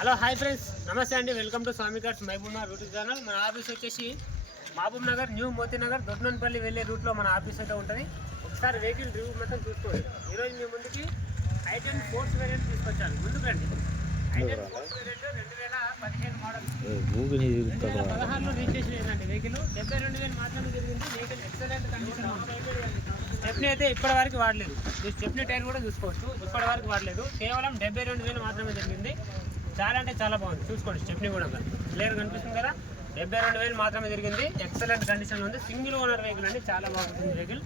Hello hi friends, నమస్తే అండి. Welcome to Swami cars Mahabubnagar YouTube channel. మన ఆఫీస్ వచ్చేసి మహబూబ్ నగర్ న్యూ మోతీనగర్ దొడ్నపల్లి వెళ్ళే రూట్లో మన ఆఫీస్ అయితే ఉంటుంది. ఒకసారి వెహికల్ రివ్యూ మొత్తం చూసుకోండి. ఈరోజు మీ ముందుకి ఐటెన్ ఫోర్స్ వేరియంట్ తీసుకొచ్చాను. ముందుకు రండి. ఐటెన్ ఫోర్స్ వేరియంట్ 2015 మోడల్, 2016లో రిజిస్ట్రేషన్ అయిందండి. వెహికల్ 72,000 మాత్రమే జరిగింది. Vehicle excellent condition. స్టెప్నీ అయితే ఇప్పటి వరకు వాడలేదు. ఈ స్టెప్నీ టైర్ కూడా చూసుకోవచ్చు. ఇప్పటి వరకు వాడలేదు. కేవలం 72,000 మాత్రమే జరిగింది. చాలా అంటే చాలా బాగుంది. చూసుకోండి, స్టెప్నీ కూడా క్లియర్ కనిపిస్తుంది కదా. 72,000 మాత్రమే జరిగింది. ఎక్సలెంట్ కండిషన్ ఉంది. సింగిల్ ఓనర్ వెహికల్ అండి, చాలా బాగుంటుంది వెహికల్.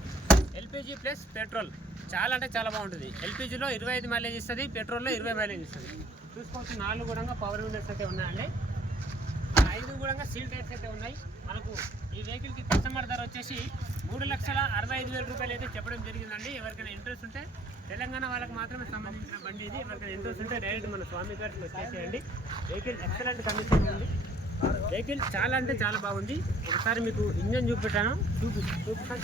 ఎల్పిజి ప్లస్ పెట్రోల్, చాలా అంటే చాలా బాగుంటుంది. ఎల్పిజిలో 25 మైలేజ్ ఇస్తుంది, పెట్రోల్లో 20 మైలేజ్ ఇస్తుంది. చూసుకోవచ్చు, 4 కూడా పవర్ విండోస్ అయితే ఉన్నాయండి. 5 కూడా సీల్ టైర్స్ అయితే ఉన్నాయి. మనకు ఈ వెహికల్కి కస్టమర్ ధర వచ్చేసి 3,65,000 రూపాయలు అయితే చెప్పడం జరిగిందండి. ఎవరికైనా ఇంట్రెస్ట్ ఉంటే, తెలంగాణ వాళ్ళకి మాత్రమే సంబంధించిన బండి ఇది. ఎవరికైనా ఇంట్రెస్ట్ ఉంటే డైరెక్ట్ మన స్వామి కార్స్కి వచ్చేసేయండి. వెహికల్ ఎక్సలెంట్ కండిషన్ ఉంది. వెహికల్ చాలా అంటే చాలా బాగుంది. ఒకసారి మీకు ఇంజన్ చూపెట్టాను, చూపిస్తాను.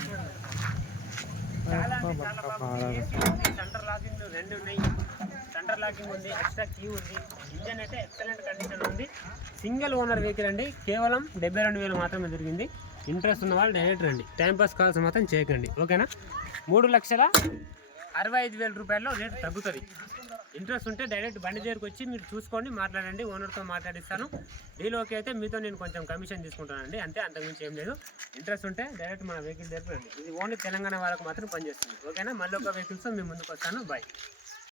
చాలా అంటే చాలా బాగుంది. సెంటర్ లాకింగ్ 2 ఉన్నాయి. సెంటర్ లాకింగ్ ఉంది, ఎక్స్ట్రా కీ ఉంది. ఇంజన్ అయితే ఎక్సలెంట్ కండిషన్ ఉంది. సింగిల్ ఓనర్ వెహికల్ అండి. కేవలం 72,000 మాత్రమే జరిగింది. ఇంట్రెస్ట్ ఉన్న వాళ్ళు డైరెక్ట్ రండి. టైంపాస్ కాల్స్ మాత్రం చేయకండి, ఓకేనా. 3,65,000 రూపాయల్లో రేటు తగ్గుతుంది. ఇంట్రెస్ట్ ఉంటే డైరెక్ట్ బండి దగ్గరికి వచ్చి మీరు చూసుకోండి, మాట్లాడండి. ఓనర్తో మాట్లాడిస్తాను. డీల్ ఓకే అయితే మీతో నేను కొంచెం కమిషన్ తీసుకుంటానండి, అంతే, అంతకుమించి ఏం లేదు. ఇంట్రెస్ట్ ఉంటే డైరెక్ట్ మన వెహికల్ దగ్గర రండి. ఇది ఓన్లీ తెలంగాణ వాళ్ళకి మాత్రం పనిచేస్తుంది, ఓకేనా. మళ్ళీ ఒక వెహికల్స్తో మీ ముందుకు వస్తాను. బాయ్.